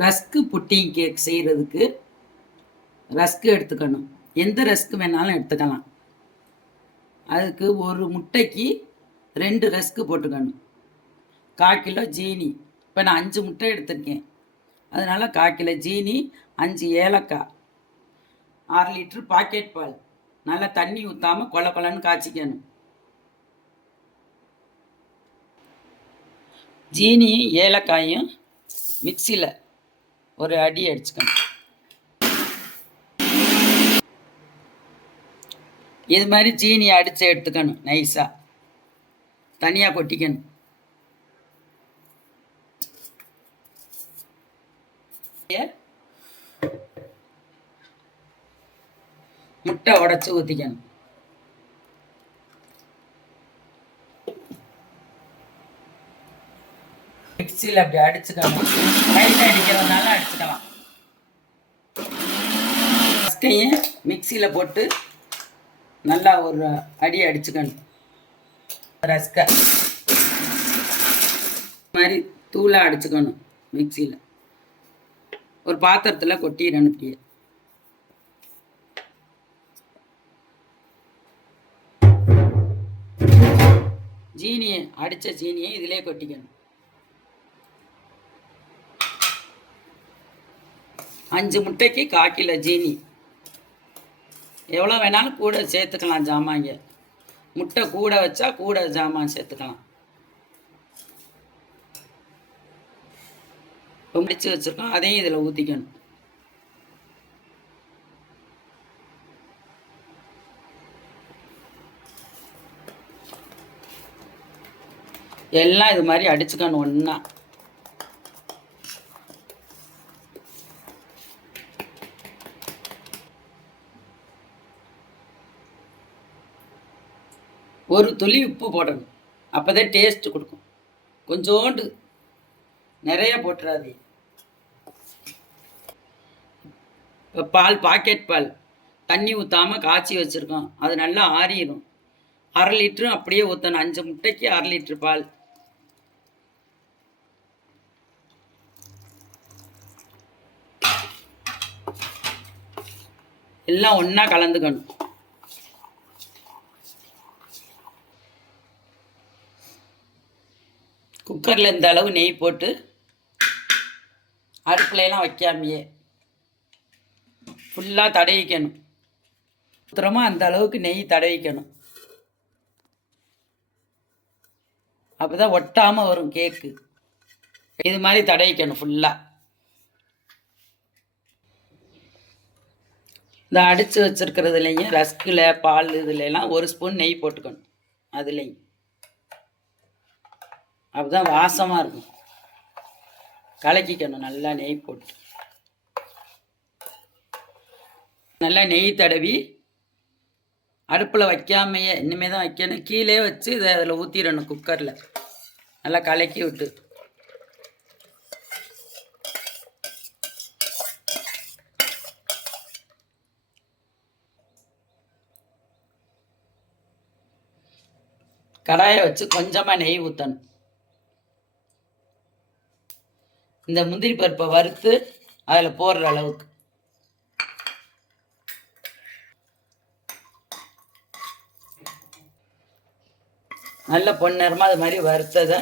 Rusk pudding cake செய்கிறதுக்கு rusk எடுத்துக்கணும். எந்த ரஸ்க்கு வேணாலும் எடுத்துக்கலாம். அதுக்கு ஒரு முட்டைக்கு 2 ரஸ்க்கு போட்டுக்கணும். 1/4 கிலோ ஜீனி. இப்போ நான் 5 முட்டை எடுத்திருக்கேன். அதனால் 1/4 கிலோ ஜீனி, 5 ஏலக்காய், 6 லிட்டர் பாக்கெட் பால். நல்லா தண்ணி ஊற்றாமல் கொல கொலன்னு காய்ச்சிக்கணும். ஜீனியும் ஏலக்காயும் மிக்சியில் ஒரு அடி அடிச்சுக்கணும். இது மாதிரி ஜீனி அடித்து எடுத்துக்கணும். நைஸாக தனியாக கொட்டிக்கணும். முட்டை உடச்சி ஊற்றிக்கணும். மிக்சியில் அப்படி அடிச்சுக்கணும். கையில் அடிக்கிறதுனால அடிச்சுக்கலாம். ஃபஸ்ட்டையும் மிக்சியில் போட்டு நல்லா ஒரு அடி அடிச்சுக்கணும். ரஸ்கை மாதிரி தூளாக அடிச்சுக்கணும். மிக்சியில் ஒரு பாத்திரத்தில் கொட்டிடணும். இப்படியே ஜீனியை அடித்த ஜீனியை இதிலே கொட்டிக்கணும். 5 முட்டைக்கு 1/4 கிலோ ஜீனி. எவ்வளோ வேணாலும் கூட சேர்த்துக்கலாம் ஜாமாங்க. முட்டை கூட வச்சா கூட ஜாமான் சேர்த்துக்கலாம். முடிச்சு வச்சுருக்கோம், அதையும் இதில் ஊற்றிக்கணும். எல்லாம் இது மாதிரி அடிச்சுக்கணும் ஒன்றா. ஒரு துளி உப்பு போடணும். அப்போ தான் டேஸ்ட்டு கொடுக்கும். கொஞ்சோண்டு, நிறைய போட்டுறாது. இப்போ பால் பாக்கெட் பால் தண்ணி ஊற்றாமல் காய்ச்சி வச்சுருக்கோம். அது நல்லா ஆறிடும். 1/2 லிட்டரும் அப்படியே ஊற்றணும். 5 முட்டைக்கு 1/2 லிட்டர் பால். எல்லாம் ஒன்றா கலந்துக்கணும். குக்கரில் இந்த அளவு நெய் போட்டு அடுப்புலையெல்லாம் வைக்காமையே ஃபுல்லாக தடவிக்கணும். சுத்தமாக அந்த அளவுக்கு நெய் தடவிக்கணும். அப்போ தான் ஒட்டாமல் வரும் கேக்கு. இது மாதிரி தடவிக்கணும் ஃபுல்லாக. இந்த அடித்து வச்சுருக்கிறதுலையும் ரஸ்கில் பால் இதுலலாம் 1 ஸ்பூன் நெய் போட்டுக்கணும். அதுலேயும் அப்போதான் வாசமாக இருக்கும். கலக்கிக்கணும் நல்லா நெய் போட்டு. நல்லா நெய் தடவி அடுப்பில் வைக்காமையே, இனிமேல் தான் வைக்கணும். கீழே வச்சு இதை அதில் ஊற்றிடணும். குக்கரில் நல்லா கலக்கி விட்டு கடாயை வச்சு கொஞ்சமாக நெய் ஊற்றணும். இந்த முந்திரி பருப்பை வறுத்து அதில் போடுற அளவுக்கு. நல்ல பொன்னிறமாக அது மாதிரி வறுத்ததை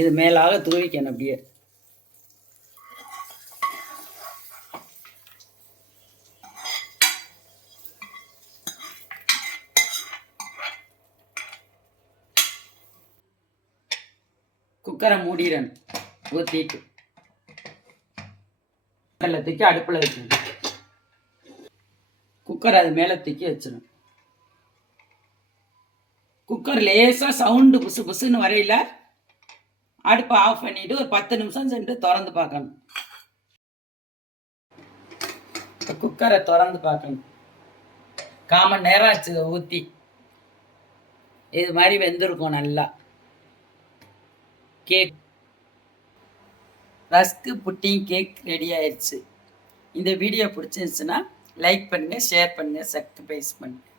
இது மேலாக தூவிக்கணும். அப்படியே குக்கரை மூடிடணும். ஊற்றிட்டு மேலே தூக்கி அடுப்பில் வச்சிடணும். குக்கர் அது மேலே தூக்கி வச்சிடணும். குக்கர் லேசாக சவுண்டு புசு புசுன்னு வரையில் அடுப்பை ஆஃப் பண்ணிவிட்டு ஒரு 10 நிமிஷம் சென்று திறந்து பார்க்கணும். குக்கரை திறந்து பார்க்கணும். 1/4 மணி நேரம் ஆச்சு ஊற்றி. இது மாதிரி வெந்திருக்கும் நல்லா. Cake rusk pudding cake ready ஆயிடுச்சு. இந்த வீடியோ பிடிச்சிருந்துச்சுன்னா லைக் பண்ணுங்கள், ஷேர் பண்ணுங்கள், சப்ஸ்கிரைப் பண்ணுங்கள்.